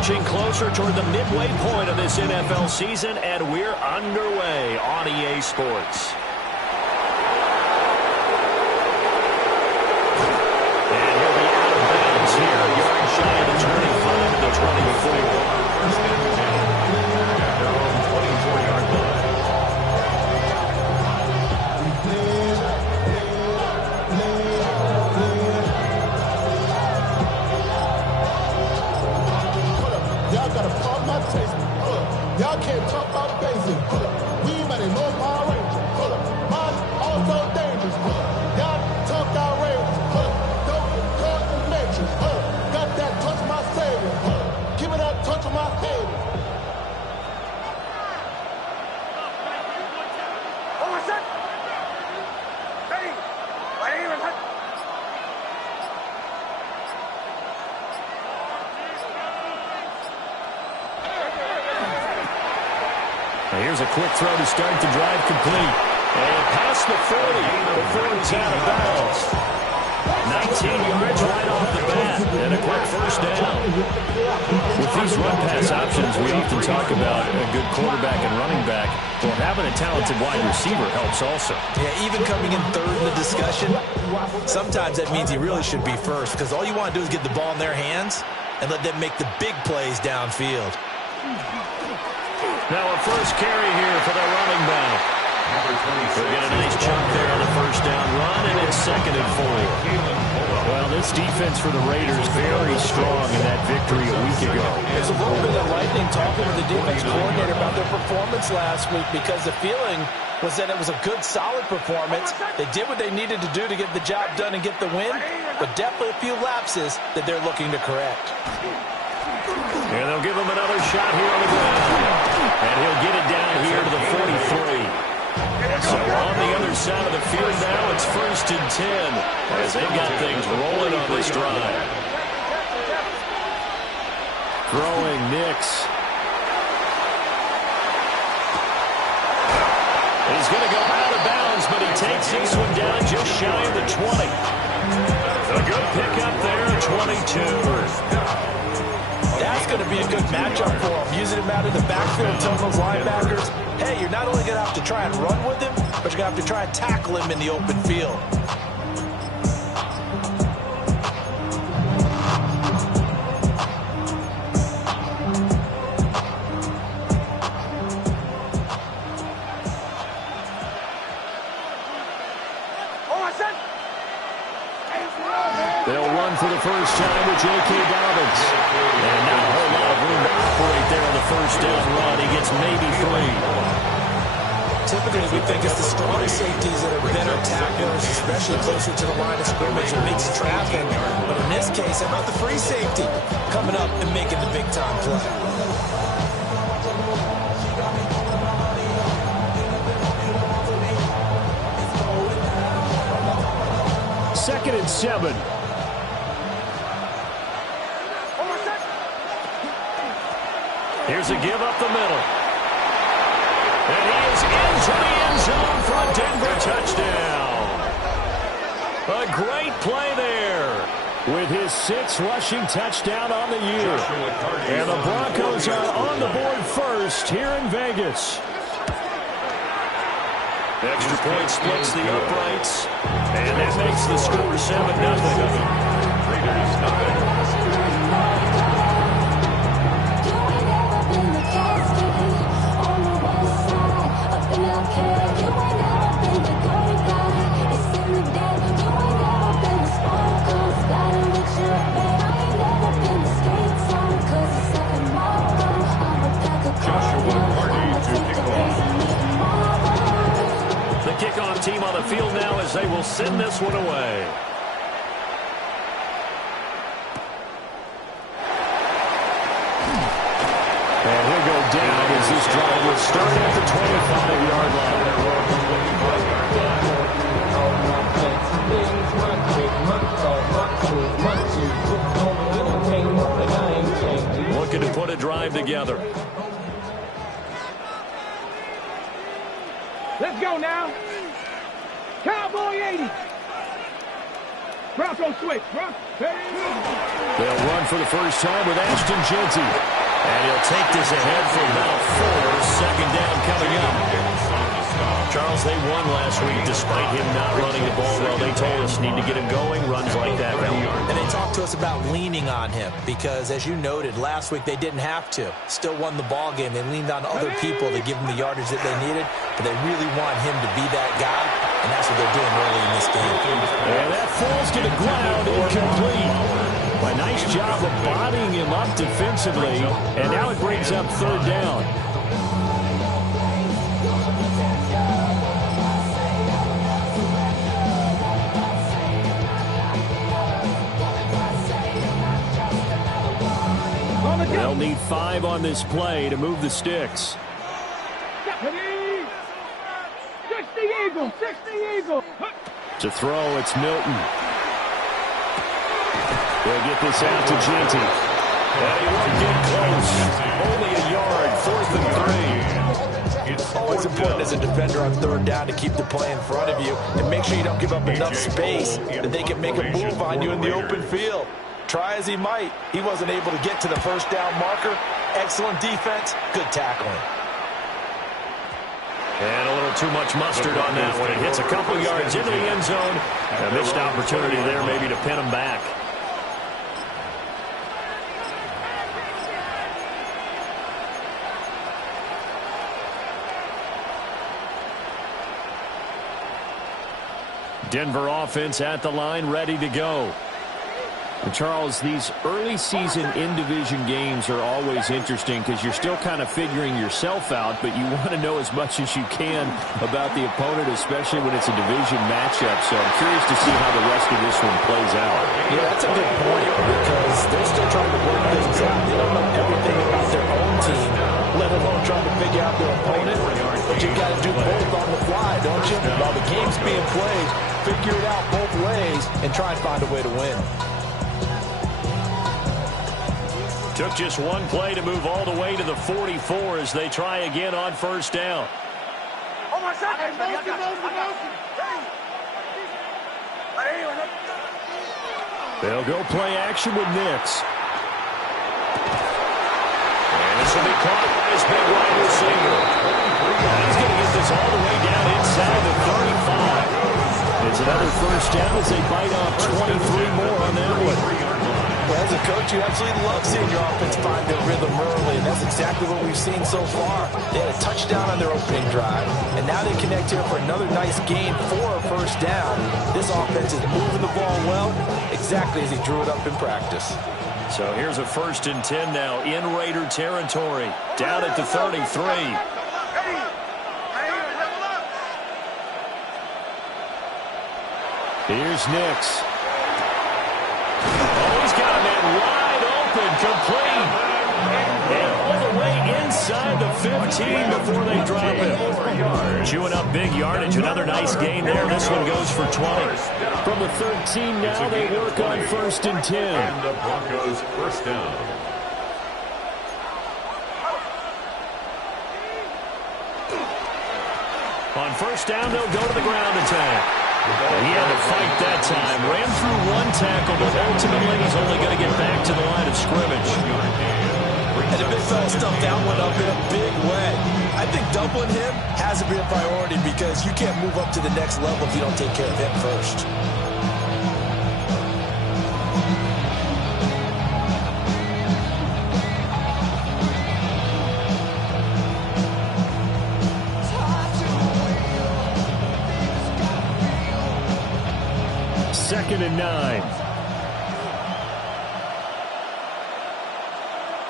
Marching closer toward the midway point of this NFL season, and we're underway on EA Sports. And he'll be out of bounds here, yard shy of the 25 to the 24. First down, 24-yard line. Y'all can't talk about basic. We ain't ready, no Power Ranger. Mine also dangerous. Y'all talk outrageous. Don't call the matrix. Got that touch my savior. Give me that touch of my savior. What was that? Hey, I ain't even... Here's a quick throw to start the drive complete. And past the 40 before it's out of bounds. 19 yards right off the bat. And a quick first down. With these run-pass options, we often talk about a good quarterback and running back. Well, having a talented wide receiver helps also. Yeah, even coming in third in the discussion, sometimes that means he really should be first, because all you want to do is get the ball in their hands and let them make the big plays downfield. Now a first carry here for the running back. We'll get a nice chunk there on the first down run, and it's 2nd and 4. Well, this defense for the Raiders very strong in that victory a week ago. There's a little bit of lightning talking with the defense coordinator about their performance last week, because the feeling was that it was a good, solid performance. They did what they needed to do to get the job done and get the win, but definitely a few lapses that they're looking to correct. And they'll give him another shot here on the ground. And he'll get it down here to the 43. So on the other side of the field now, it's 1st and 10. As they've got things rolling on this drive. Throwing Nix. He's going to go out of bounds, but he takes this one down just shy of the 20. A good pickup there, 22. That's going to be a good matchup for him. Using him out of the backfield, telling those linebackers, hey, you're not only going to have to try and run with him, but you're going to have to try and tackle him in the open field. They'll run for the first time with J.K. Dobbins. And not a whole lot of room to operate there on the first down run. He gets maybe 3. Typically, we think it's the strong safeties that are better tacklers, especially closer to the line of scrimmage and makes traffic. But in this case, how about the free safety coming up and making the big-time play? 2nd and 7. Here's a give up the middle. And he is into the end zone for a Denver touchdown. A great play there with his 6th rushing touchdown on the year. And the Broncos are on the board first here in Vegas. Extra point splits the uprights. And that makes the score 7-0. Raiders 9. The kickoff team on the field now as they will send this one away. And he'll go down as this drive will start at the 25-yard line. Looking to put a drive together. Let's go now. Cowboy 80. Bronco switch. They'll run for the first time with Ashton Jeanty. And he'll take this ahead for about 4. Second down coming up. Charles, they won last week despite him not running the ball well. They told us need to get him going. Runs like that. And they talked to us about leaning on him because, as you noted, last week they didn't have to. Still won the ball game. They leaned on other people to give them the yardage that they needed, but they really want him to be that guy, and that's what they're doing early in this game. And that falls to the ground, incomplete. A nice job of bodying him up defensively, and now it brings up third down. They'll need 5 on this play to move the sticks. 60 Eagles, 60 Eagles. To throw, it's Milton. They'll get this out to Jeanty. And he won't get close. Only a yard, 4th and 3. It's always important as a defender on third down to keep the play in front of you and make sure you don't give up enough space that they can make a move on you in the open field. Try as he might, he wasn't able to get to the first down marker. Excellent defense, good tackling. And a little too much mustard on that one. It hits a couple yards into the end zone. A missed opportunity there maybe to pin him back. Denver offense at the line, ready to go. And Charles, these early season in-division games are always interesting because you're still kind of figuring yourself out, but you want to know as much as you can about the opponent, especially when it's a division matchup. So I'm curious to see how the rest of this one plays out. Yeah, that's a good point because they're still trying to work things out. They don't know everything about their own team, let alone trying to figure out their opponent. But you've got to do both on the fly, don't you? While the game's being played, figure it out both ways and try and find a way to win. Took just one play to move all the way to the 44 as they try again on first down. Oh, my God. They'll go play action with Nix. And this will be caught by his big wide receiver. He's going to get this all the way down inside the 35. It's another first down as they bite off 23 more on that one. Well, as a coach, you absolutely love seeing your offense find their rhythm early, and that's exactly what we've seen so far. They had a touchdown on their opening drive, and now they connect here for another nice gain for a first down. This offense is moving the ball well, exactly as he drew it up in practice. So here's a 1st and 10 now in Raider territory, down at the 33. Here's Nix. Oh, he's got a man wide open, complete. And all the way inside the 15 before they drop it. Chewing up big yardage, another nice gain there. This one goes for 20. From the 13 now, they work on 1st and 10. And the Broncos first down. On first down, they'll go to the ground attack. And he had to fight that time. Ran through one tackle, but ultimately he's only going to get back to the line of scrimmage. And the big fella stumped that one up in a big way. I think doubling him has to be a priority because you can't move up to the next level if you don't take care of him first. Second and 9.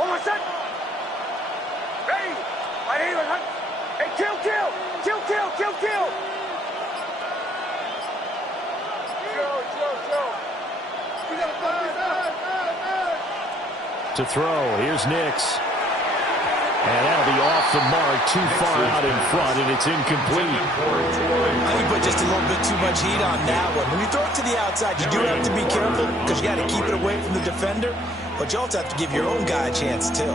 Oh, my son. Hey, hey, kill. To throw, here's Nix. And that'll be off the mark, too far out in front, and it's incomplete. I think put just a little bit too much heat on that one. When you throw it to the outside, you do have to be careful because you got to keep it away from the defender, but you also have to give your own guy a chance, too.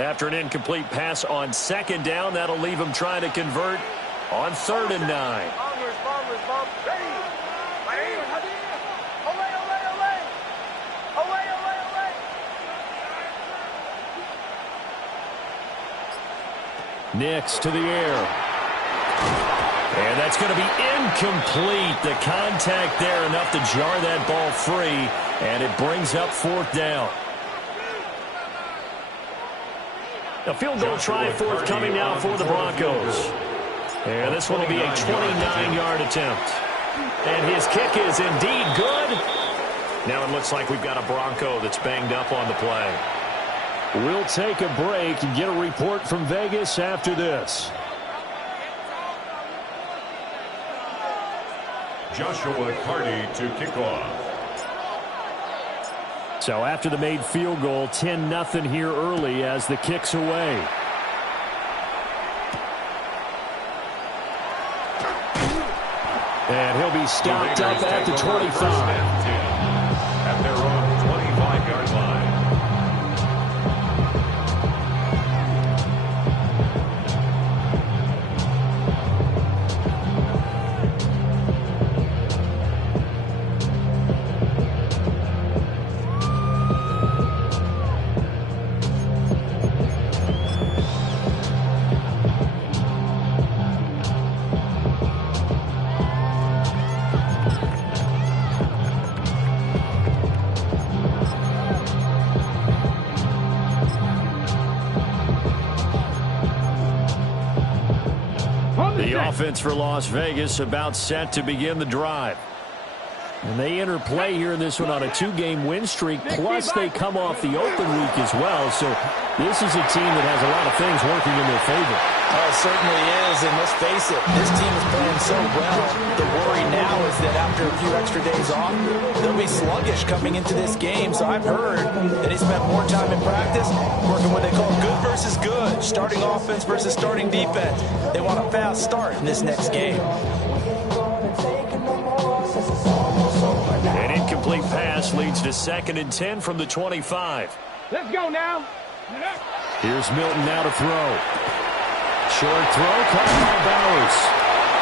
After an incomplete pass on 2nd down, that'll leave him trying to convert on 3rd and 9. Bombers. Hey, Nix to the air. And that's going to be incomplete. The contact there enough to jar that ball free, and it brings up fourth down. A field goal try forthcoming now for the Broncos. And this one will be a 29-yard attempt. And his kick is indeed good. Now it looks like we've got a Bronco that's banged up on the play. We'll take a break and get a report from Vegas after this. Joshua Carty to kick off. So after the made field goal, 10-0 here early as the kick's away. And he'll be stopped up at the 25. At their own 25-yard line. Offense for Las Vegas about set to begin the drive. And they enter play here in this one on a 2-game win streak, plus they come off the open week as well. So this is a team that has a lot of things working in their favor. Oh, it certainly is, and let's face it, this team is playing so well. The worry now is that after a few extra days off, they'll be sluggish coming into this game. So I've heard that he spent more time in practice working what they call good versus good, starting offense versus starting defense. They want a fast start in this next game. An incomplete pass leads to 2nd and 10 from the 25. Let's go now. Here's Milton now to throw. Short throw caught by Bowers.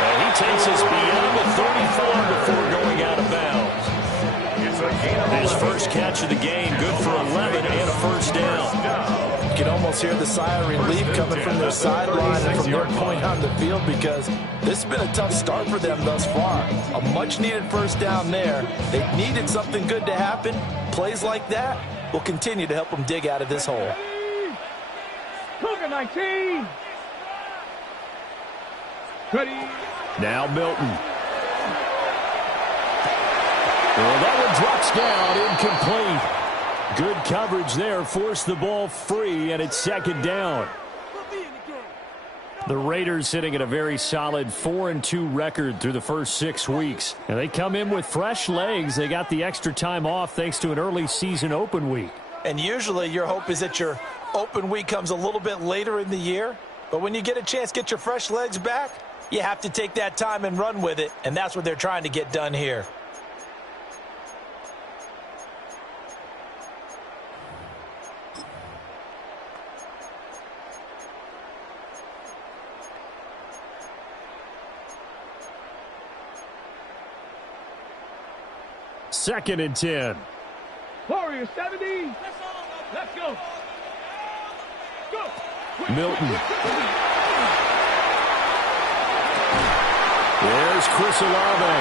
And he takes us beyond the 35 before going out of bounds. His first catch of the game, good for 11 and a first down. You can almost hear the sigh of relief coming from their sideline and from their point on the field, because this has been a tough start for them thus far. A much-needed first down there. They needed something good to happen. Plays like that will continue to help them dig out of this hole. Cougar 19. Ready. Now Milton. Well, that one drops down, incomplete. Good coverage there, forced the ball free, and it's 2nd down. The Raiders sitting at a very solid 4-2 record through the first 6 weeks. And they come in with fresh legs. They got the extra time off thanks to an early season open week. And usually your hope is that your open week comes a little bit later in the year. But when you get a chance to get your fresh legs back, you have to take that time and run with it. And that's what they're trying to get done here. Second and 10. Warriors 70. Let's go. Go. Milton. There's Chris Olave.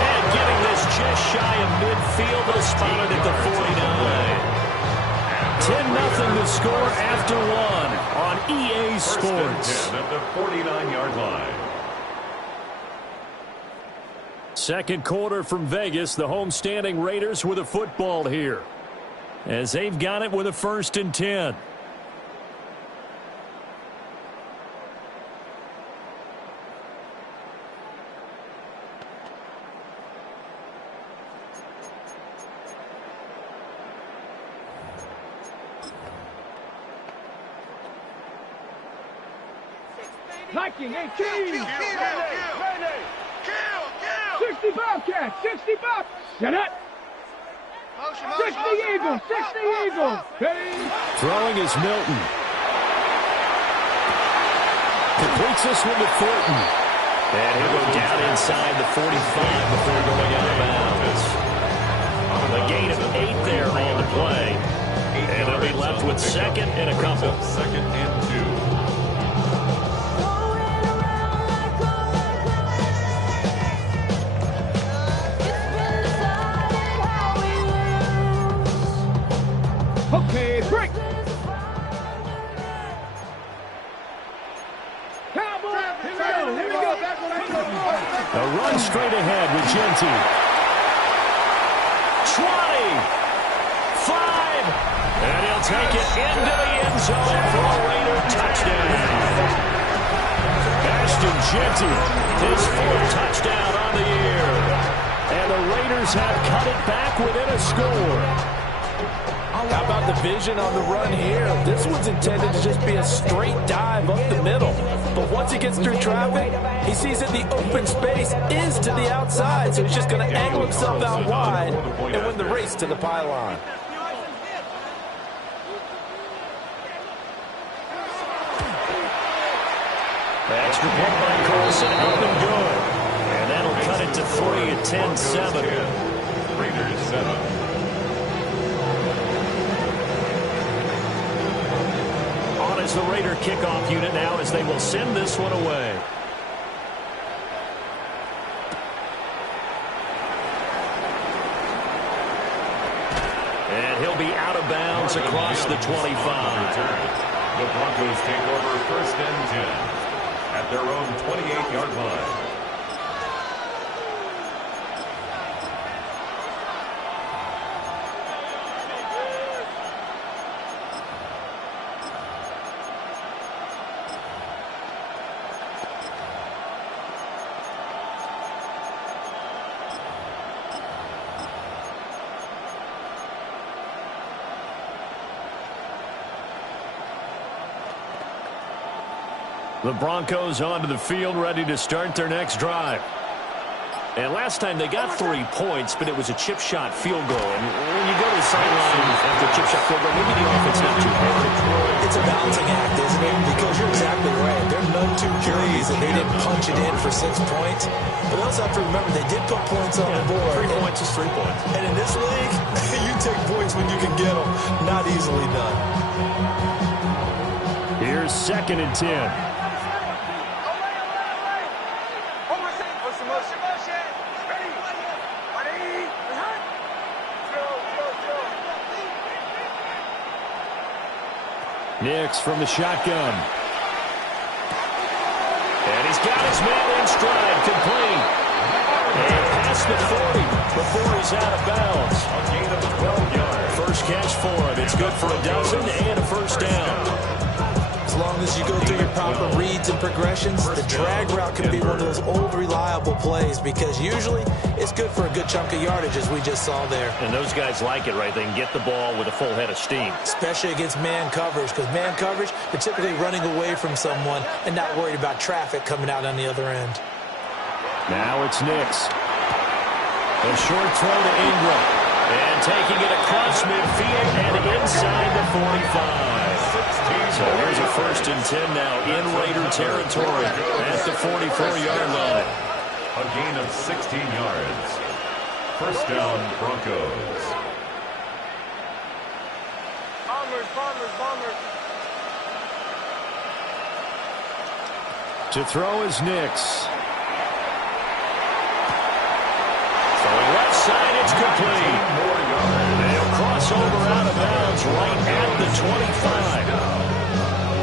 And getting this just shy of midfield, they'll spot it at the 49. 10-0 the score after one on EA Sports. First and 10 at the 49-yard line. Second quarter from Vegas. The homestanding Raiders with a football here, as they've got it with a 1st and 10. Liking 18. Kill. 60 Bobcats. 60 Bob. Set it. 60 Eagles. 60 Eagles. Ready. Throwing is Milton. Completes this one to Thornton. And he'll go down inside the 45 before going out of bounds. A gain of 8 there on the play. And they'll be left with 2nd and a couple. 2nd and 2. Shinty. 20. 5. And he'll take it into the end zone for a Raider touchdown. Shinty, his 4th touchdown on the year. And the Raiders have cut it back within a score. How about the vision on the run here? This one's intended to just be a straight dive up the middle. But once he gets through traffic, he sees that the open space is to the outside. So he's just going to angle himself out wide and win the race to the pylon. The extra point by Carlson up and good. And that'll cut it to 3 at 10-7. Raiders 7. On is the Raider kickoff unit now as they will send this one away. And he'll be out of bounds across the 25. The Broncos take over 1st and 10. At their own 28-yard line. The Broncos onto the field, ready to start their next drive. And last time they got 3 points, but it was a chip shot field goal. And when you go to the sideline after a chip shot field goal, maybe the offense not too bad. It's a balancing act, isn't it? Because you're exactly right. They're none too pleased that they didn't punch it in for 6 points. But they also have to remember they did put points on the board. 3 points is 3 points. And in this league, you take points when you can get them. Not easily done. Here's 2nd and 10. Nix from the shotgun. And he's got his man in stride, complete. And past the 40 before he's out of bounds. A gain of 12 yards. First catch for him. It's good for a dozen and a 1st down. As long as you go through your proper reads and progressions, the drag route can be one of those old reliable plays because usually it's good for a good chunk of yardage as we just saw there. And those guys like it, right? They can get the ball with a full head of steam. Especially against man coverage because man coverage, they're typically running away from someone and not worried about traffic coming out on the other end. Now it's Nix. A short throw to Ingram. And taking it across midfield and inside the 45. So here's a 1st and 10 now in Raider territory at the 44-yard line. A gain of 16 yards. 1st down, Broncos. Bombers. To throw is Nix. Throwing left side, it's complete. They'll cross over out of bounds right at the 25.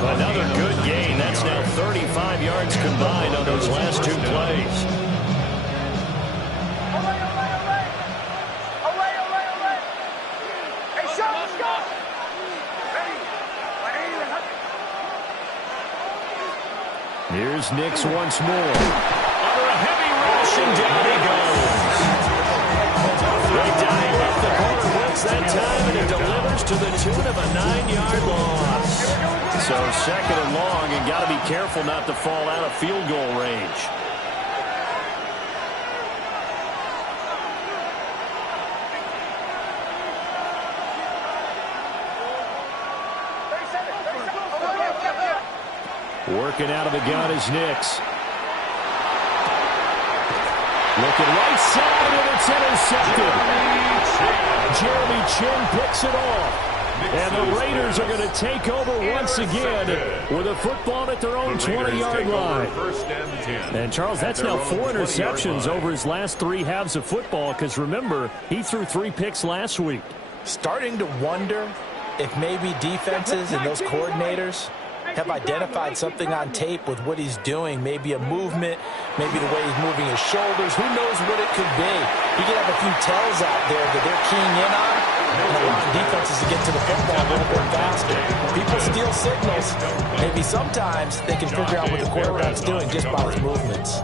Another good gain. That's now 35 yards combined on those last 2 plays. Here's Nix once more. Under a heavy rush, and down he goes. They dial up the corner blitz that time, and it delivers to the tune of a 9-yard loss. So 2nd and long, and got to be careful not to fall out of field goal range. Working out of the gun is Nix. Looking right side, and it's intercepted. Jeremy Chin picks it off. And the Raiders are going to take over once again with a football at their own 20-yard line. And, Charles, that's now 4 interceptions over his last 3 halves of football because, remember, he threw 3 picks last week. Starting to wonder if maybe defenses and those coordinators have identified something on tape with what he's doing. Maybe a movement, maybe the way he's moving his shoulders. Who knows what it could be? He could have a few tells out there that they're keying in on, and allow defenses to get to the football a little bit faster. People steal signals. Maybe sometimes they can figure out what the quarterback's doing just by his movements.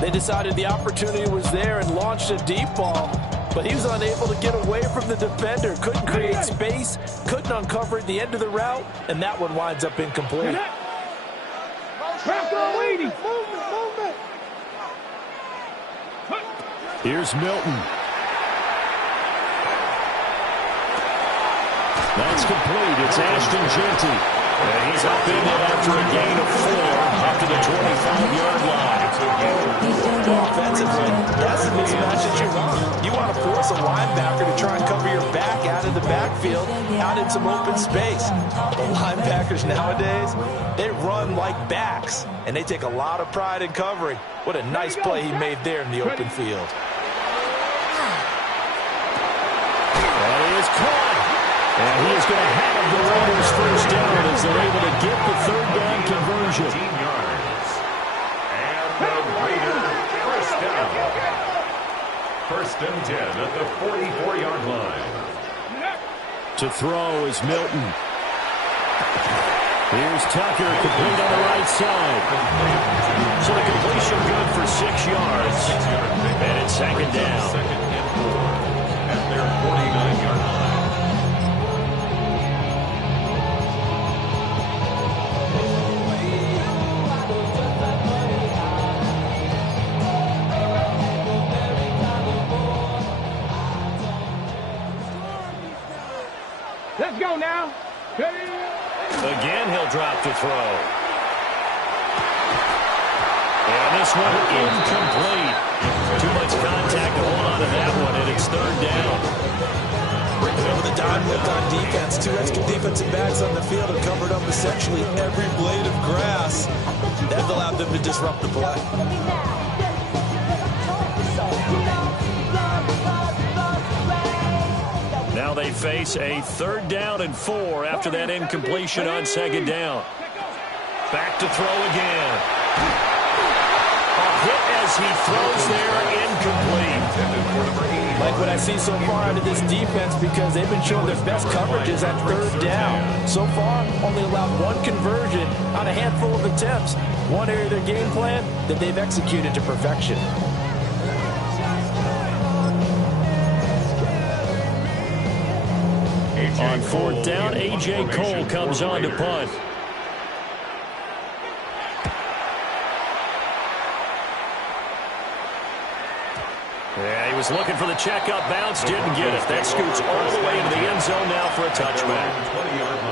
They decided the opportunity was there and launched a deep ball, but he was unable to get away from the defender. Couldn't create space, couldn't uncover at the end of the route, and that one winds up incomplete. Here's Milton. That's complete. It's Ashton Genty. And he's up in it after a gain of 4 up to the 25-yard line. Offensively, that's the mismatch that you want. You want to force a linebacker to try and cover your back out of the backfield, out in some open space. The linebackers nowadays, they run like backs, and they take a lot of pride in covering. What a nice play he made there in the open field. That is caught. And he is going to have the Raiders first down as they're able to get the third down conversion. 15 yards. And the Raiders first down. First and 10 at the 44-yard line. To throw is Milton. Here's Tucker, complete on the right side. So the completion good for 6 yards. And it's second down. At their 49-yard line. Let's go now. Again, he'll drop to throw. And this one incomplete. Too much contact to hold on to that one, and it's third down. With a dime look on defense, 2 extra defensive backs on the field have covered up essentially every blade of grass. That allowed them to disrupt the play. Now they face a third down and 4 after that incompletion on second down. Back to throw again. A hit as he throws there, incomplete. Like what I see so far out of this defense, because they've been showing their best coverages at third down. So far, only allowed 1 conversion on a handful of attempts. One area of their game plan that they've executed to perfection. On fourth down, A.J. Cole comes on to punt. Yeah, he was looking for the checkup bounce, didn't get it. That scoots all the way into the end zone now for a touchback. 20-yard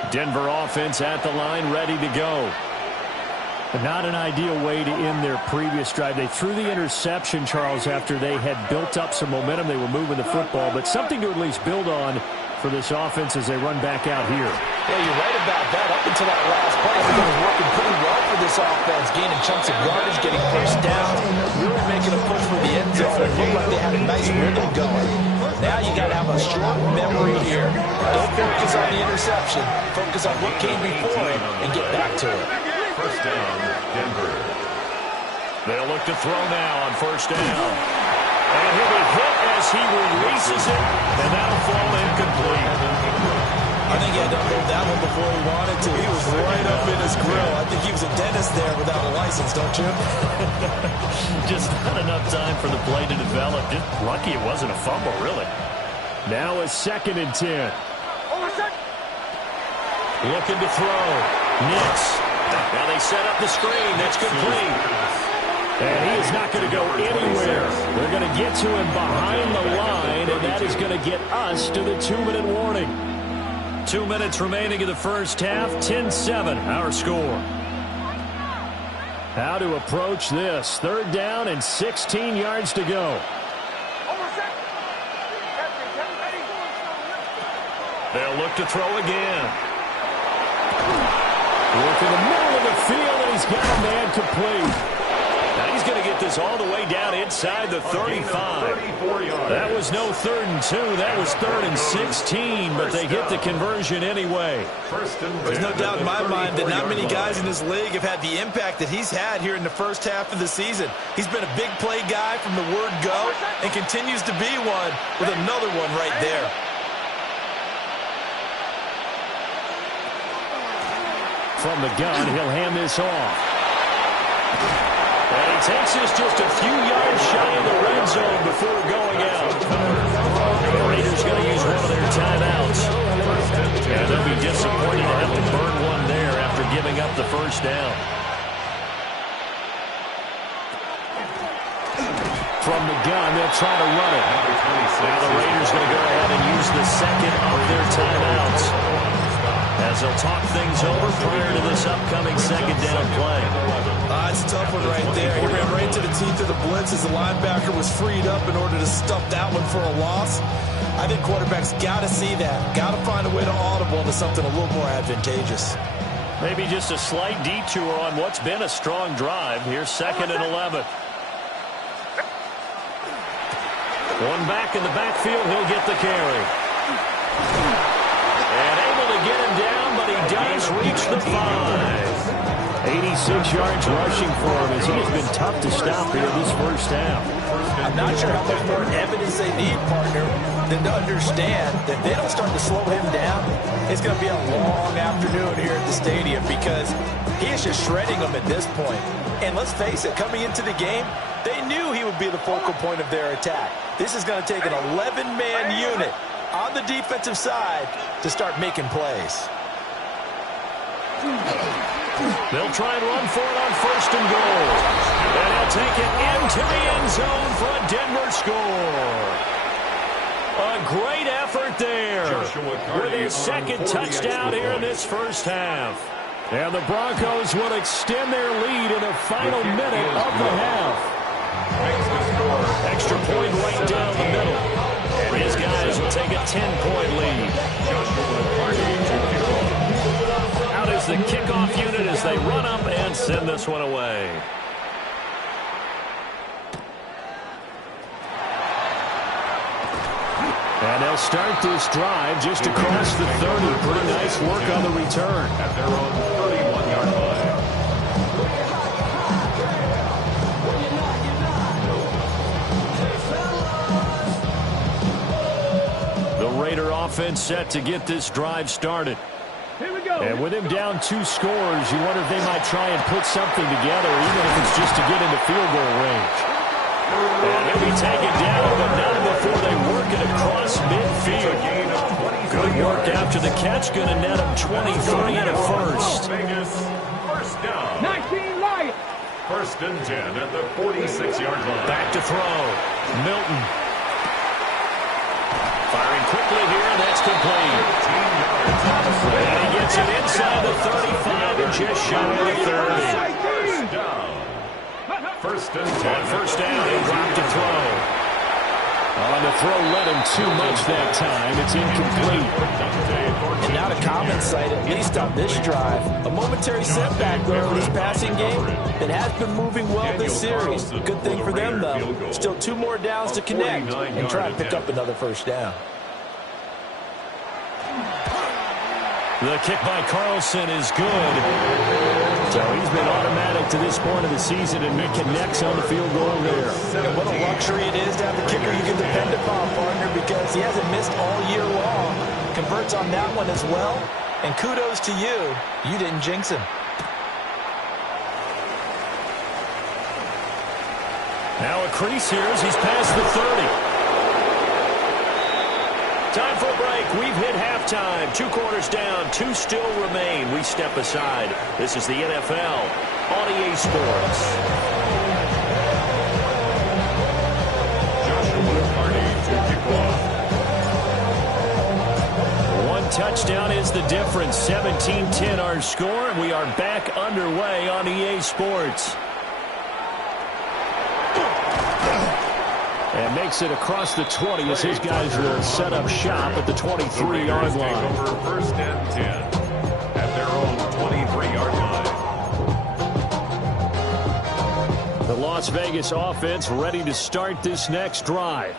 line. Denver offense at the line, ready to go. But not an ideal way to end their previous drive. They threw the interception, Charles, after they had built up some momentum. They were moving the football, but something to at least build on for this offense as they run back out here. Yeah, you're right about that. Up until that last play, everything was working pretty well for this offense, gaining chunks of yardage, getting first down, really making a push for the end zone. It looked like they had a nice rhythm going. Now you got to have a strong memory here. Don't focus on the interception. Focus on what came before it and get back to it. First down, Denver. They'll look to throw now on first down. And he'll be hit as he releases it, and that'll fall incomplete. I think he had to unload that one before he wanted to. He was right up in his grill. I think he was a dentist there without a license, don't you? Just not enough time for the play to develop. Just lucky it wasn't a fumble, really. Now a 2nd and 10. Looking to throw. Nix. Now they set up the screen. That's complete. And he is not going to go anywhere. They're going to get to him behind the line, and that is going to get us to the 2-minute warning. 2 minutes remaining in the first half. 10-7, our score. How to approach this. Third down and 16 yards to go. They'll look to throw again. Look in the middle of the field, and he's got a man complete. Now he's going to get get this all the way down inside the 35. That was no 3rd and 2. That was 3rd and 16, but they get the conversion anyway. There's no doubt in my mind that not many guys in this league have had the impact that he's had here in the first half of the season. He's been a big play guy from the word go and continues to be one with another one right there. From the gun, he'll hand this off. And he takes this just a few yards shy of the red zone before going out. The Raiders going to use one of their timeouts. And they'll be disappointed to have to burn one there after giving up the first down. From the gun, they'll try to run it. Now the Raiders going to go ahead and use the second of their timeouts, as they'll talk things over prior to this upcoming second down play. It's a tough one right there. He ran right to the teeth of the blitz as the linebacker was freed up in order to stuff that one for a loss. I think quarterbacks got to see that. Got to find a way to audible into something a little more advantageous. Maybe just a slight detour on what's been a strong drive. Here's 2nd and 11. One back in the backfield. He'll get the carry. And able to get him down, but he does reach the 5. 86 yards rushing for him, as he has been tough to stop here this first half. I'm not sure how much more evidence they need, partner, than to understand that if they don't start to slow him down, it's going to be a long afternoon here at the stadium, because he is just shredding them at this point. And let's face it, coming into the game, they knew he would be the focal point of their attack. This is going to take an 11-man unit on the defensive side to start making plays. They'll try and run for it on 1st and goal. And he'll take it into the end zone for a Denver score. A great effort there with his 2nd touchdown here in this first half. And the Broncos will extend their lead in the final minute of the half. Extra point right down the middle. And his guys will take a 10-point lead. Out is the kickoff unit as they run up and send this one away. And they'll start this drive just across the 30. Pretty nice work on the return. At their own 31-yard line. The Raider offense set to get this drive started. And with him down 2 scores, you wonder if they might try and put something together, even if it's just to get into field goal range. And he'll be taken down, but not before they work it across midfield. Good work after the catch, going to net him 23 and a first. First down. 19 Lions. 1st and 10 at the 46-yard line. Back to throw. Milton. Firing quickly here, and that's complete. And he gets it inside the 35 and just shy of the 30. First down. 1st and 10. On 1st down, he'll drop to throw. On the throw, let him too much that time. It's incomplete. And now to Commons' side, at least on this drive, a momentary setback there in this passing game that has been moving well this series. Good thing for them, though. Still 2 more downs to connect and try and pick up another first down. The kick by Carlson is good. So he's been automatic to this point of the season, and he connects on the field goal there. And what a luxury it is to have a kicker you can depend upon, partner, because he hasn't missed all year long. Converts on that one as well. And kudos to you. You didn't jinx him. Now a crease here as he's past the 30. Time for a break. We've hit halftime. 2 quarters down. 2 still remain. We step aside. This is the NFL on EA Sports. One touchdown is the difference. 17-10 our score, and we are back underway on EA Sports. And makes it across the 20 as his guys will set up shop at the 23-yard line. Over 1st and 10 at their own 23-yard line. The Las Vegas offense ready to start this next drive.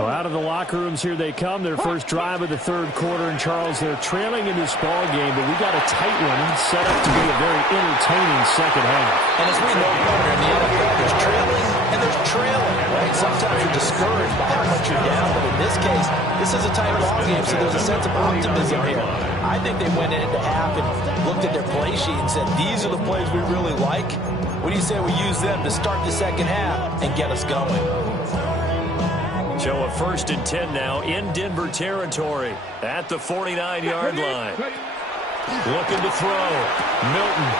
So out of the locker rooms here they come. Their first drive of the third quarter. And, Charles, they're trailing in this ball game, but we got a tight one set up to be a very entertaining second half. And as we know, partner, in the NFL, there's trailing and there's trailing, right? Sometimes you're discouraged by how much you're down, but in this case, this is a tight ball game, so there's a sense of optimism here. I think they went into half and looked at their play sheet and said, these are the plays we really like. What do you say we use them to start the second half and get us going? So a 1st and 10 now in Denver territory at the 49-yard line. Looking to throw. Milton.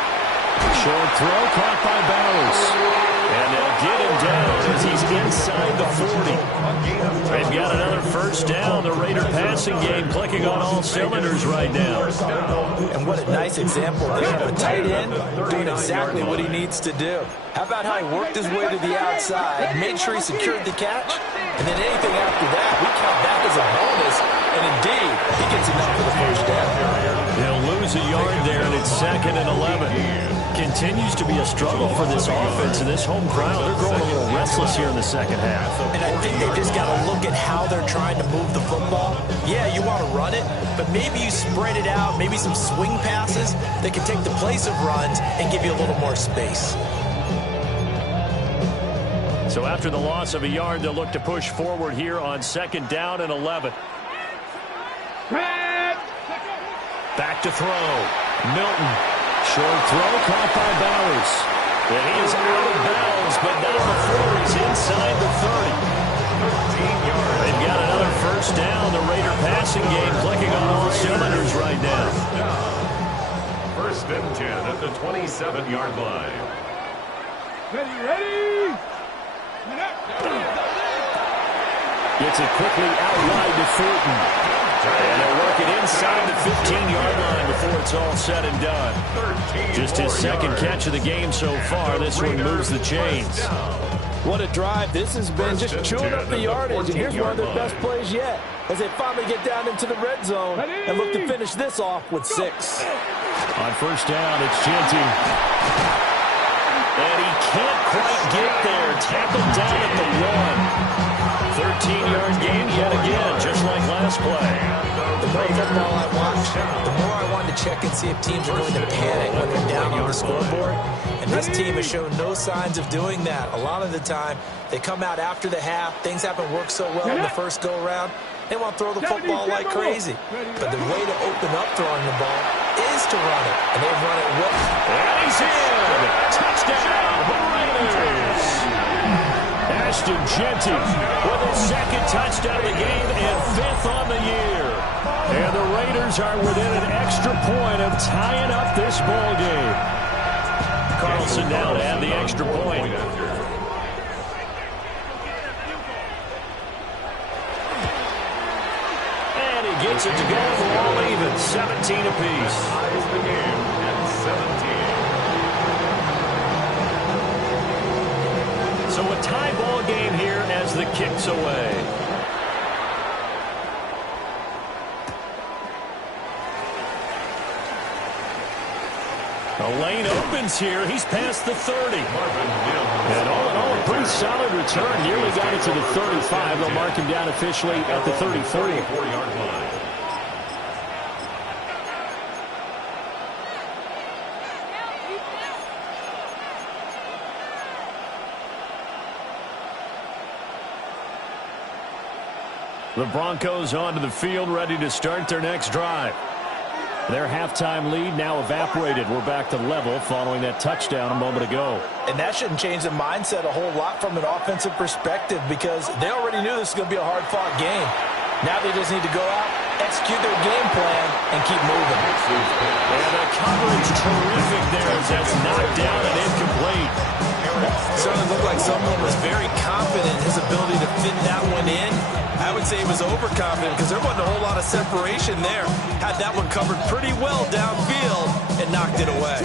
Short throw caught by Bowers. And they'll get him down as he's inside the 40. They've got another first down. The Raider passing game clicking on all cylinders right now. And what a nice example there of a tight end doing exactly what he needs to do. How about how he worked his way to the outside, made sure he secured the catch, and then anything after that, we count that as a bonus. And indeed, he gets enough for the first down. They'll lose a yard there, and it's 2nd and 11. Continues to be a struggle for this offense and this home crowd. They're growing a little restless here in the second half. And I think they just got to look at how they're trying to move the football. Yeah, you want to run it, but maybe you spread it out, maybe some swing passes that can take the place of runs and give you a little more space. So after the loss of a yard, they'll look to push forward here on 2nd down and 11. Back to throw. Milton. Short throw caught by Bowers. And he is out of bounds, but not before he's inside the 30. They've got another first down. The Raider passing game clicking on all cylinders right now. 1st and 10 at the 27-yard line. Ready? Gets it quickly out wide to Fulton. And they'll work it inside the 15-yard line before it's all said and done. Just his 2nd catch of the game so far. This one moves the chains. What a drive. This has been just chewing up the yardage. And here's one of their best plays yet as they finally get down into the red zone and look to finish this off with 6. On first down, it's Genty. And he can't quite get there. Tackled down at the 1. 13-yard gain yet again, just like last play. The more football I watch, the more I want to check and see if teams are going to panic when they're down on the scoreboard. And this team has shown no signs of doing that. A lot of the time, they come out after the half. Things haven't worked so well in the first go-around. They want to throw the football like crazy. But the way to open up throwing the ball is to run it. And they've run it well. And he's in. Touchdown, Raiders. Ashton Genty with his 2nd touchdown of the game and 5th on the year. And the Raiders are within an extra point of tying up this ball game. Carlson now to add the extra point. And he gets it to go for all even, 17 apiece. Ties the game at 17. So a tie ball game here as the kick's away. The lane opens here. He's past the 30. And all in all, a pretty solid return. Nearly got it to the 35. They'll mark him down officially at the 34-yard line. The Broncos onto the field, ready to start their next drive. Their halftime lead now evaporated. We're back to level following that touchdown a moment ago. And that shouldn't change the mindset a whole lot from an offensive perspective because they already knew this was going to be a hard-fought game. Now they just need to go out, execute their game plan, and keep moving. And the coverage terrific there as that's knocked down and incomplete. Certainly looked like someone was very confident in his ability to fit that one in. I would say he was overconfident because there wasn't a whole lot of separation there. Had that one covered pretty well downfield and knocked it away.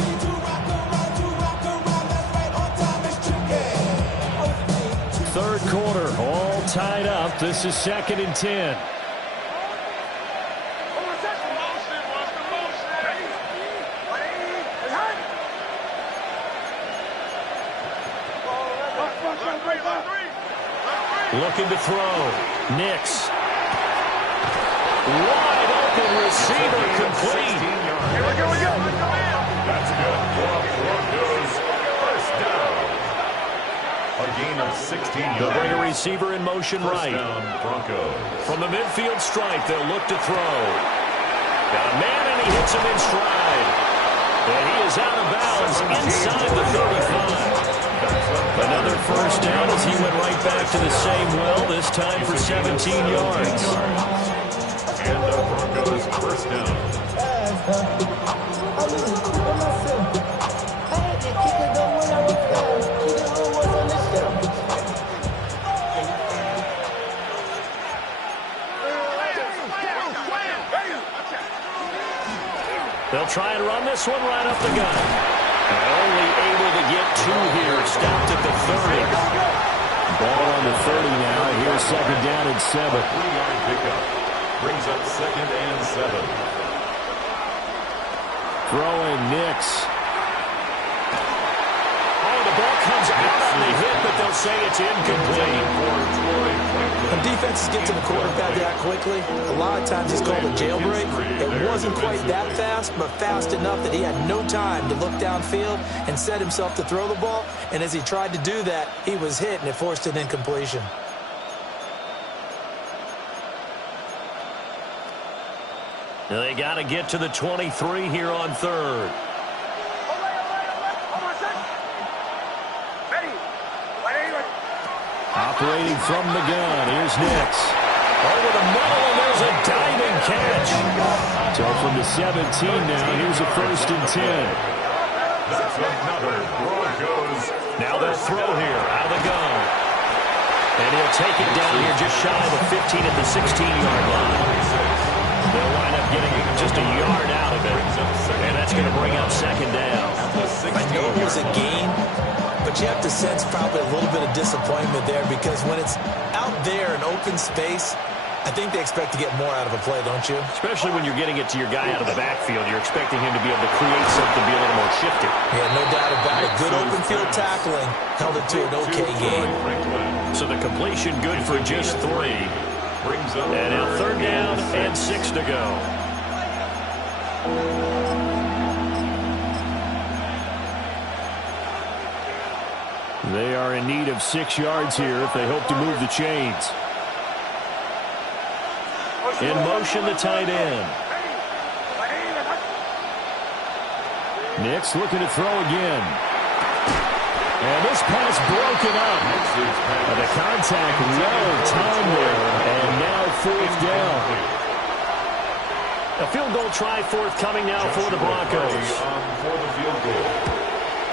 Third quarter, all tied up. This is 2nd and 10. Looking to throw. Nix. Wide open receiver complete. Here we go. That's good. Broncos first down. A gain of 16 yards. They'll bring a receiver in motion right. Down, Broncos. From the midfield stripe, they'll look to throw. Got a man, and he hits him in stride. And he is out of bounds inside the 35. Another first down as he went right back to the same well, this time for 17 yards. And the Broncos first down. They'll try and run this one right up the gut. Only able to get two here. Stopped at the 30. Ball on the 30 now. Here's second down and 7. 3-yard pickup. Brings up second and 7. Throwing Nix. Oh, the ball comes out on the hit, but they'll say it's incomplete. When defenses get to the quarterback that quickly, a lot of times it's called a jailbreak. It wasn't quite that fast, but fast enough that he had no time to look downfield and set himself to throw the ball. And as he tried to do that, he was hit, and it forced an incompletion. They got to get to the 23 here on third. Operating from the gun, here's Nix. Over the middle, and there's a diving catch. So from the 17 now, here's a first and 10. That's another Broncos. Now they'll throw here, out of the gun. And he'll take it down here just shy of the 15 at the 16-yard line. They'll wind up getting just a yard out of it. And that's going to bring up second down. I know it was a gain, but you have to sense probably a little bit of disappointment there, because when it's out there in open space, I think they expect to get more out of a play, don't you? Especially when you're getting it to your guy out of the backfield. You're expecting him to be able to create something, be a little more shifty. Yeah, no doubt about it. Good open field tackling held it to an okay game. So the completion good for just 3. And now third down and 6 to go. They are in need of 6 yards here if they hope to move the chains. In motion, the tight end. Nix looking to throw again. And this pass broken up. The contact well timed there. And now fourth down. A field goal try forthcoming now for the Broncos. For the field goal.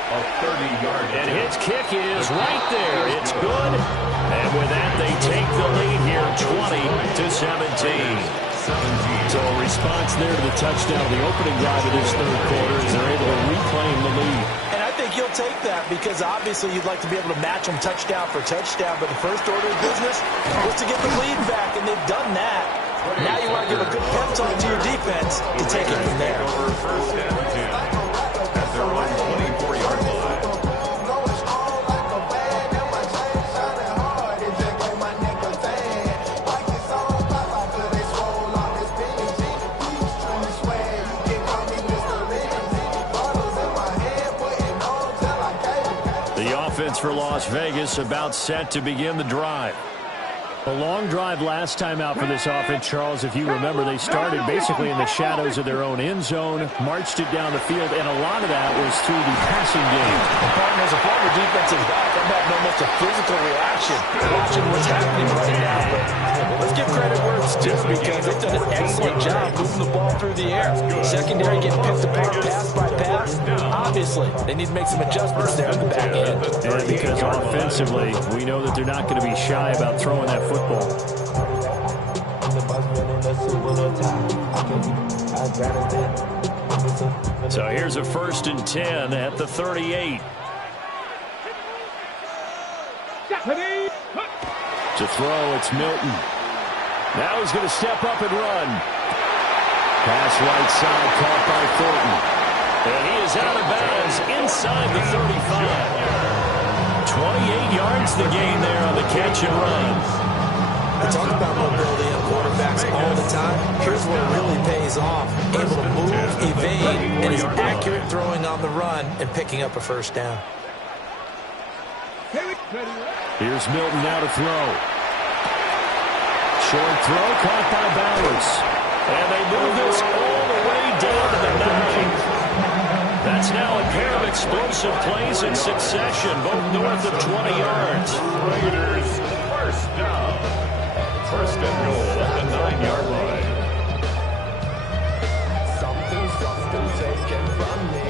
A 30-yard. And his kick is right there. It's good. And with that, they take the lead here 20-17. So a response there to the touchdown, the opening drive of this third quarter, as they're able to reclaim the lead. And I think you'll take that, because obviously you'd like to be able to match them touchdown for touchdown, but the first order of business was to get the lead back, and they've done that. Now you want to give a good pep talk to your defense to take it from there. First and 10 at their own 24-yard line. For Las Vegas, about set to begin the drive. A long drive last time out for this offense, Charles. If you remember, they started basically in the shadows of their own end zone, marched it down the field, and a lot of that was through the passing game. Partner, as a former defensive back, I'm having almost a physical reaction watching what's happening right now. But let's give credit where it's due, because they've done an excellent job moving the ball through the air. Secondary getting picked apart pass by pass. Obviously, they need to make some adjustments there in the back end. And because offensively, we know that they're not going to be shy about throwing that football. So here's a first and 10 at the 38. To throw, it's Milton. Now he's going to step up and run. Pass right side, caught by Thornton. And he is out of bounds inside the 35. 28 yards the gain there on the catch and run. We talk about mobility in quarterbacks all the time. Here's what really pays off. Able to move, evade, and is accurate throwing on the run and picking up a first down. Here's Milton now to throw. Short throw caught by Bowers. And they move this all the way down to the 9. That's now a pair of explosive plays in succession, both north of 20 yards. Raiders first down. First and goal at the 9-yard line. Something's taken from me.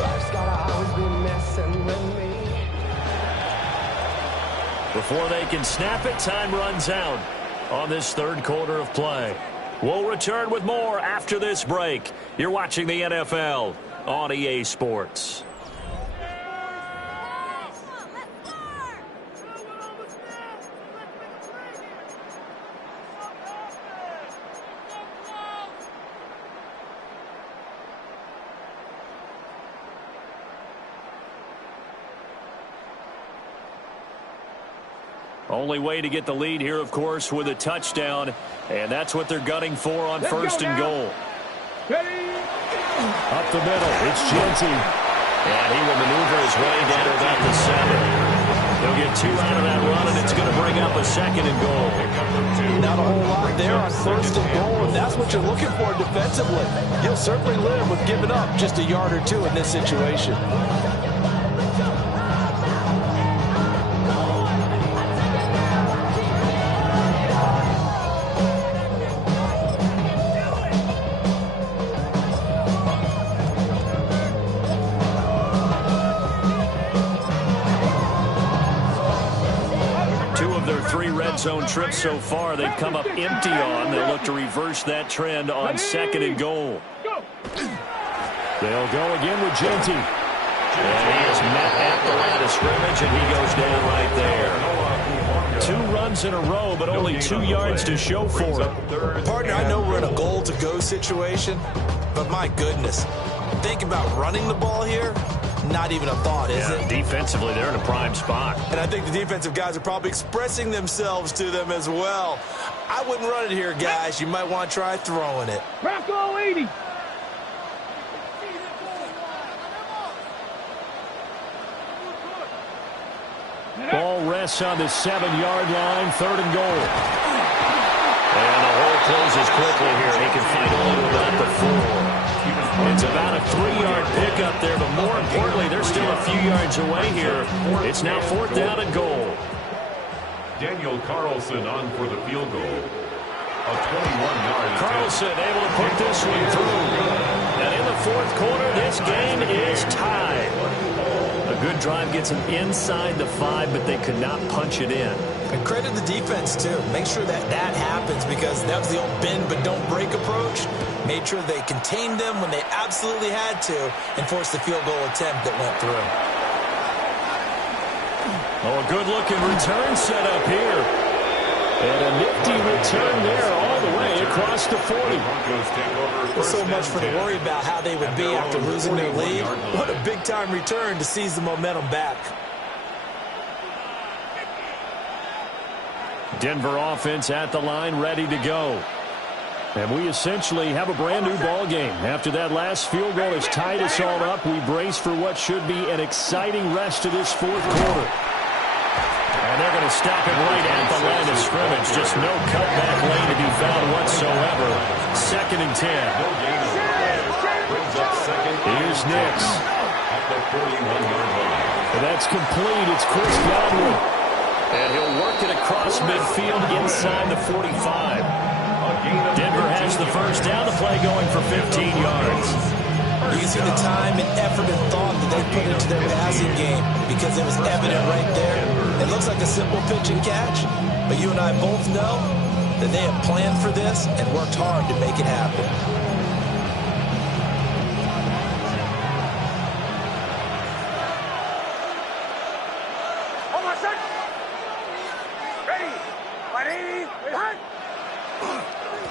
Life's gotta always be messing with me. Before they can snap it, time runs out on this third quarter of play. We'll return with more after this break. You're watching the NFL on EA Sports. Only way to get the lead here, of course, with a touchdown. And that's what they're gunning for on first and goal. Up the middle, it's Genty. And he will maneuver his way down to about the 7. He'll get 2 out of that run, and it's going to bring up a second and goal. Not a whole lot there on first and goal, and that's what you're looking for defensively. You'll certainly live with giving up just a yard or two in this situation. Zone trips so far, they've come up empty on. They'll look to reverse that trend on second and goal. They'll go again with Genty. And he is met at the line of scrimmage, and he goes down right there. 2 runs in a row, but only 2 yards to show for it. Partner, I know we're in a goal-to-go situation, but my goodness, think about running the ball here. Not even a thought, is it? Defensively, they're in a prime spot. And I think the defensive guys are probably expressing themselves to them as well. I wouldn't run it here, guys. You might want to try throwing it. Crackle 80. Ball rests on the 7-yard line, third and goal. And the hole closes quickly here. He can find only about the 4. It's about a 3-yard pickup there, but more importantly, they're still a few yards away here. It's now 4th down and goal. Daniel Carlson on for the field goal. A 21-yard Carlson able to put this one through. And in the 4th quarter, this game is tied. A good drive gets them inside the 5, but they could not punch it in. And credit the defense, too. Make sure that happens, because that was the old bend but don't break approach. Made sure they contained them when they absolutely had to and forced the field goal attempt that went through. Oh, a good-looking return set up here. And a nifty return there all the way across the 40. So much for the worry about how they would be after losing their lead. What a big-time return to seize the momentum back. Denver offense at the line, ready to go. And we essentially have a brand-new ball game. After that last field goal has tied us all up, we brace for what should be an exciting rest of this 4th quarter. And they're going to stop it right at the line of scrimmage. Just no cutback lane to be found whatsoever. 2nd and 10. Here's Nix. And that's complete. It's Chris Godwin. And he'll work it across midfield inside the 45. Denver has the first down. The play going for 15 yards. You can see the time and effort and thought that they put into their passing game, because it was evident right there. It looks like a simple pitch and catch, but you and I both know that they have planned for this and worked hard to make it happen.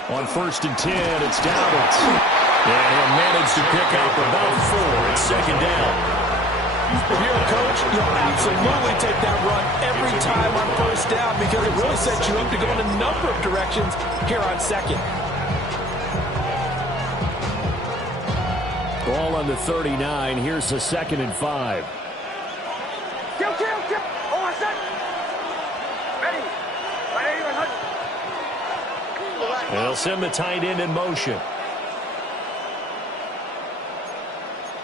On 1st and 10, it's Dowdle. And he'll manage to pick up about 4. It's 2nd down. If you're a Coach, you'll absolutely take that run every time on first down because it really sets you up to go in a number of directions here on second. Ball on the 39. Here's the 2nd and 5. Kill. Oh, set. Ready. They'll send the tight end in motion.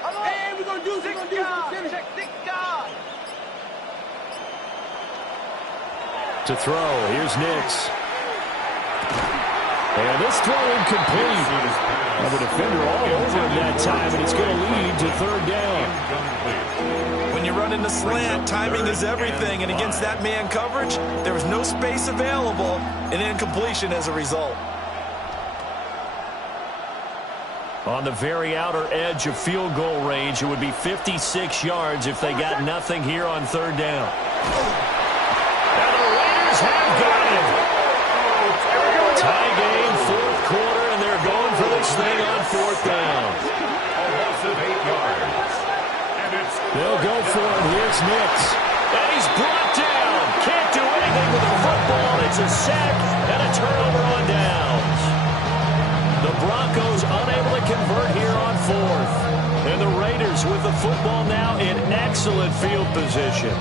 Hey, we're going to do this. Check God. To throw. Here's Nix. And this throw incomplete. And the defender all over him that time, and it's going to lead to 3rd down. When you run in the slant, timing is everything, and against that man coverage, there was no space available, and incompletion as a result. On the very outer edge of field goal range, it would be 56 yards if they got nothing here on 3rd down. And the Raiders have got him. Tie game, 4th quarter, and they're going for this thing on 4th down. A loss of 8 yards. And it's They'll go for it. Here's Nix. And he's brought down. Can't do anything with the football. It's a sack and a turnover on downs. The Broncos unable to convert here on 4th. And the Raiders with the football now in excellent field position.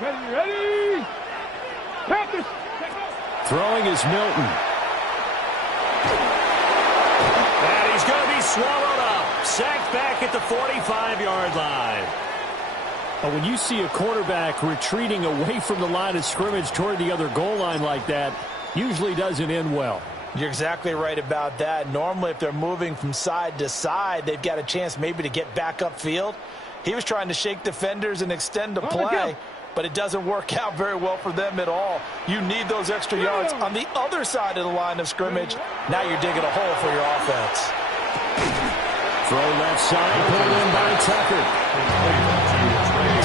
Ready? Panthers. Throwing is Milton. And he's going to be swallowed up. Sacked back at the 45-yard line. But when you see a quarterback retreating away from the line of scrimmage toward the other goal line like that, usually doesn't end well. You're exactly right about that. Normally, if they're moving from side to side, they've got a chance maybe to get back upfield. He was trying to shake defenders and extend the play, but it doesn't work out very well for them at all. You need those extra yards on the other side of the line of scrimmage. Now you're digging a hole for your offense. Throw left side, pulled in by Tucker.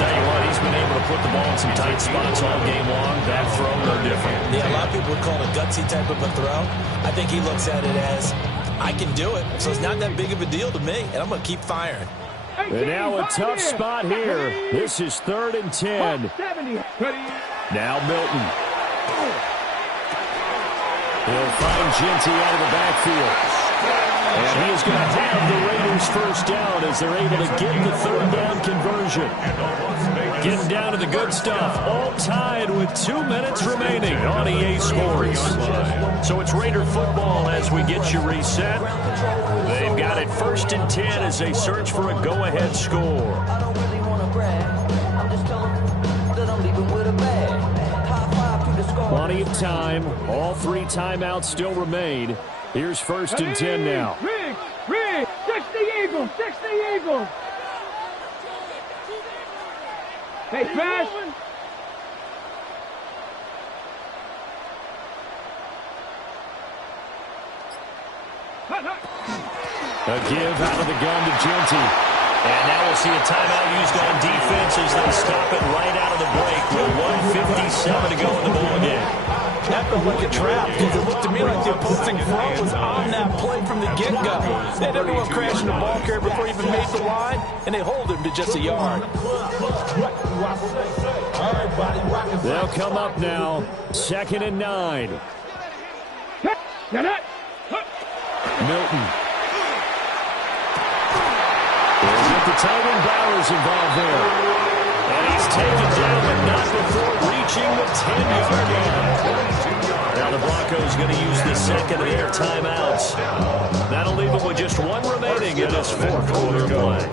Tell you what, he's been able to put the ball in some tight spots all game long. That throw, no different. Yeah, a lot of people would call it a gutsy type of a throw. I think he looks at it as, I can do it, so it's not that big of a deal to me, and I'm going to keep firing. And now a tough spot here. This is 3rd and 10. Now Milton. He'll find Genty out of the backfield. And he is going to have the Raiders first down as they're able to get the 3rd down conversion. Getting down to the good stuff. All tied with 2 minutes remaining on EA Sports. So it's Raider football as we get you reset. They've got it 1st and 10 as they search for a go-ahead score. I don't really want to brag. I'm just telling that I'm leaving with a bag. High five to the score. Plenty of time. All 3 timeouts still remain. Here's 1st and 10 now. Rig, 60 Eagles, 60 Eagles. Hey, Smash. A give out of the gun to Genty. And now we'll see a timeout used on defense as they stop it right out of the break with 1:57 to go in the ball game. That felt like a trap because it looked to me like the opposing front was on that play from the get-go. They had everyone crashing the ball carrier before he even made the line, and they hold him to just a yard. They'll come up now. 2nd and 9. Milton. We'll get the tight end Bowers involved there. And he's taken down, but not before reaching the 10-yard line. Now the Broncos going to use the 2nd of their timeouts. That'll leave them with just 1 remaining in this 4th quarter play.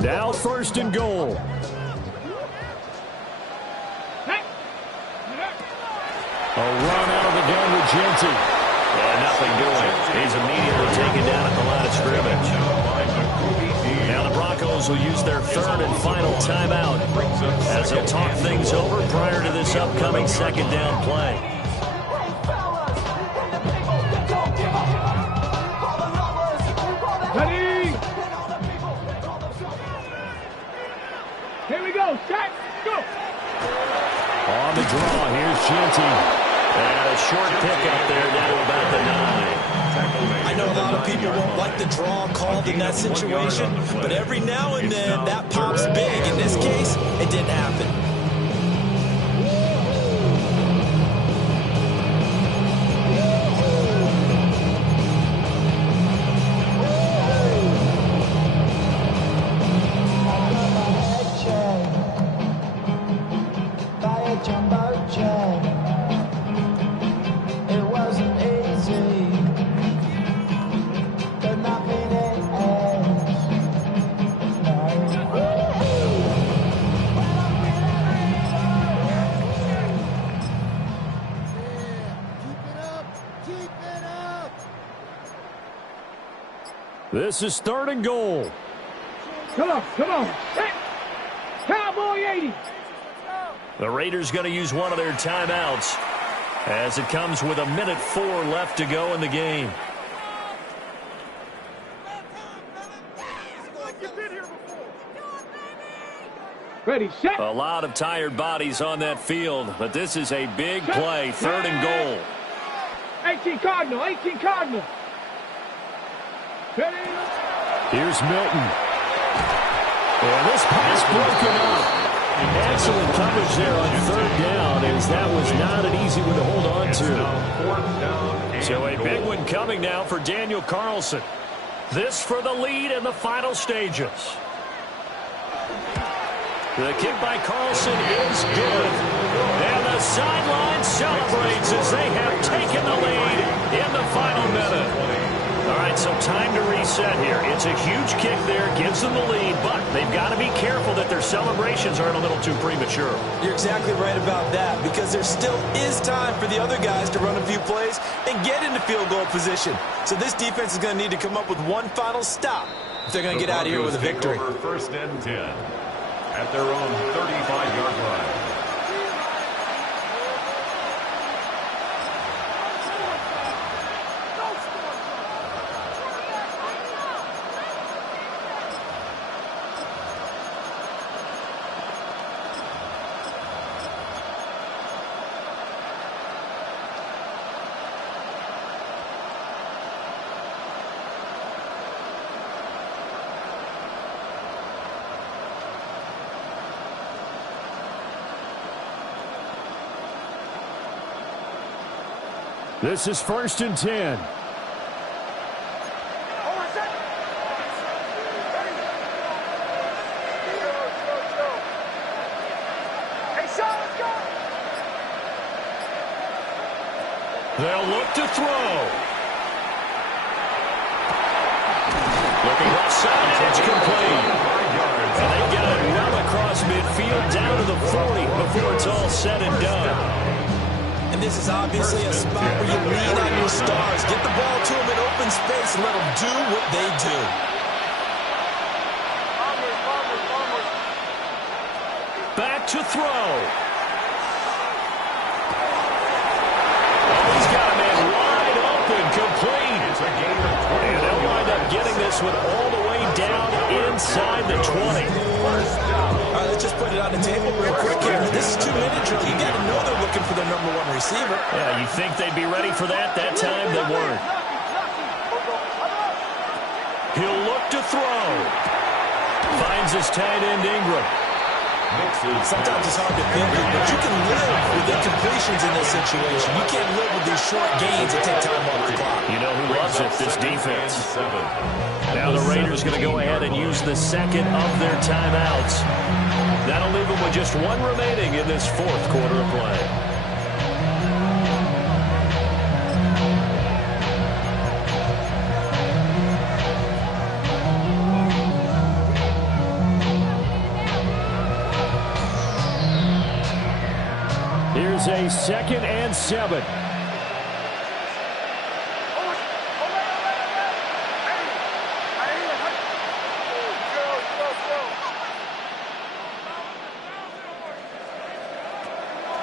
Now 1st and goal. A run out of the gun with Genty. And nothing doing. He's immediately taken down at the line of scrimmage. Now the Broncos will use their 3rd and final timeout as they'll talk things over prior to this upcoming 2nd down play. draw. Here's Ginty. And a short pickup there down to about the 9. I know a lot of people won't like the draw called in that situation, but every now and then that pops big. In this case, it didn't happen. This is 3rd and goal. Come on. Hey, Cowboy 80. The Raiders going to use one of their timeouts as it comes with 1:04 left to go in the game. Ready, set. A lot of tired bodies on that field, but this is a big play. 3rd and goal. 18 Cardinal. Ready. Here's Milton. And this pass broken up. Excellent coverage there on 3rd down, as that was not an easy one to hold on to. So a big one coming now for Daniel Carlson. This for the lead in the final stages. The kick by Carlson is good. And the sideline celebrates as they have taken the lead in the final minute. All right, so time to reset here. It's a huge kick there, gives them the lead, but they've got to be careful that their celebrations aren't a little too premature. You're exactly right about that, because there still is time for the other guys to run a few plays and get into field goal position. So this defense is going to need to come up with one final stop if they're going to get out of here with a victory. 1st and 10 at their own 35-yard line. This is 1st and 10. They'll look to throw. Looking left side, and it's complete. And they got it well across midfield, down to the 40 before it's all said and done. And this is obviously a spot where you lean on your stars. Get the ball to them in open space and let them do what they do. Back to throw. Oh, he's got a man wide open, complete. And they'll wind up getting this one all the way down inside the 20. All right, let's just put it on the table real quick here. This is 2-minute drill. You got to know they're looking for their #1 receiver. Yeah, you think they'd be ready for that? That time they weren't. He'll look to throw. Finds his tight end Ingram. Sometimes it's hard to think it, but you can live with incompletions in this situation. You can't live with these short gains that take time off the clock. You know who loves it? This defense. Now the Raiders going to go ahead and use the second of their timeouts. That'll leave them with just one remaining in this 4th quarter of play. Here's a 2nd and 7.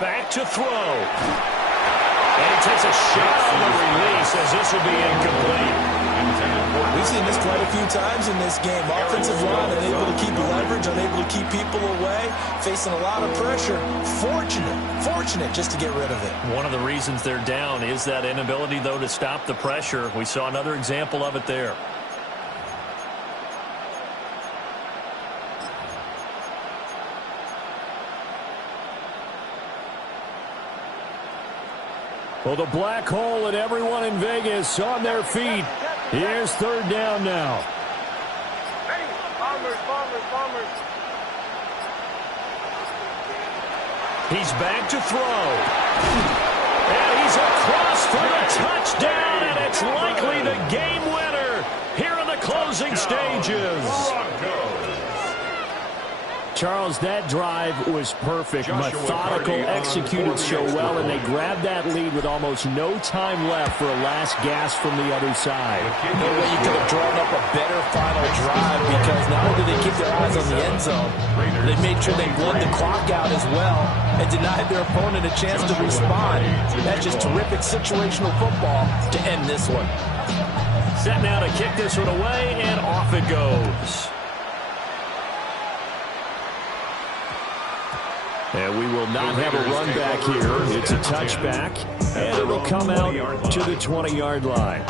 Back to throw. And he takes a shot on the release as this will be incomplete. We've seen this quite a few times in this game. Offensive line unable to keep leverage, unable to keep people away, facing a lot of pressure. Fortunate just to get rid of it. One of the reasons they're down is that inability, though, to stop the pressure. We saw another example of it there. Well, the black hole and everyone in Vegas on their feet. Here's third down now. Bombers. He's back to throw. And he's across for the touchdown, and it's likely the game winner here in the closing stages. Charles, that drive was perfect, methodical, executed so well, and they grabbed that lead with almost no time left for a last gasp from the other side. No way you could have drawn up a better final drive, because not only did they keep their eyes on the end zone, they made sure they bled the clock out as well and denied their opponent a chance to respond. That's just terrific situational football to end this one. Set now to kick this one away, and off it goes. And we will not have a run back here. It's a touchback, and it'll come out to the 20-yard line.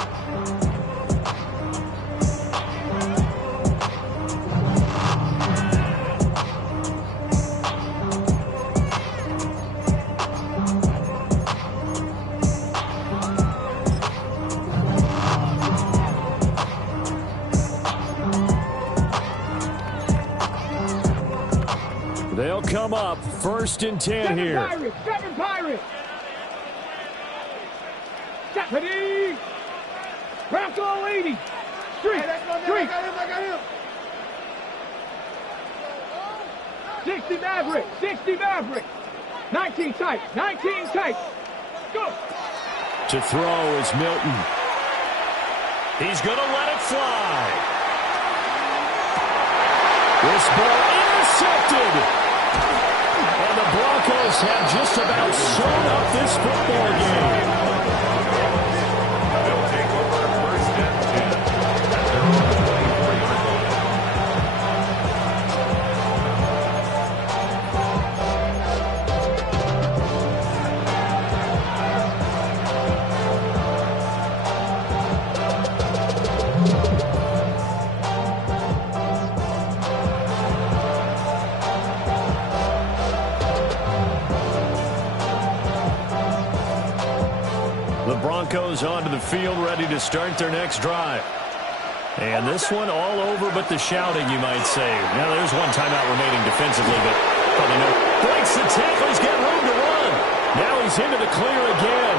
They'll come up 1st and 10 here. Seven Pirates. Stephanie. Bronco lady. Street. I got him. 60 Maverick. 19 tight. Go. To throw is Milton. He's going to let it fly. This ball intercepted. And the Broncos have just about sewn up this football game. They'll take over 1st and 10 at their own 24-yard The Broncos onto the field, ready to start their next drive. And this one all over but the shouting, you might say. Now, there's one timeout remaining defensively, but probably no. Breaks the tackle. He's got room to run. Now he's into the clear again.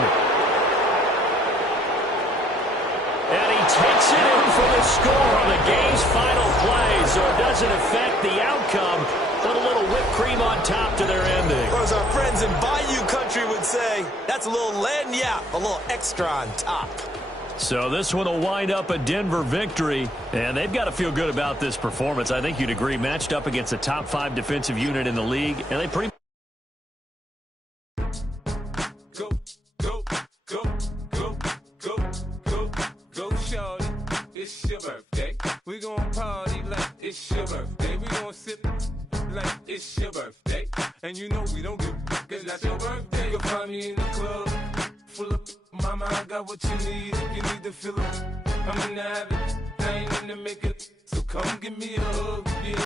And he takes it in for the score on the game's final play, so it doesn't affect the outcome, but a little whipped cream on top to their ending. Or as our friends in Bayou Country would say, that's a little lagniappe, a little extra on top. So this one will wind up a Denver victory, and they've got to feel good about this performance. I think you'd agree, matched up against a top 5 defensive unit in the league, and they pretty Go, shorty, it's your birthday. We gon' party like it's your birthday. We gon' sip like it's your birthday. And you know we don't give cause that's your birthday. You'll find me in the club, full of mama, I got what you need. If you need to fill up, I'm in the habit, I ain't in the makeup. So come give me a hug, yeah.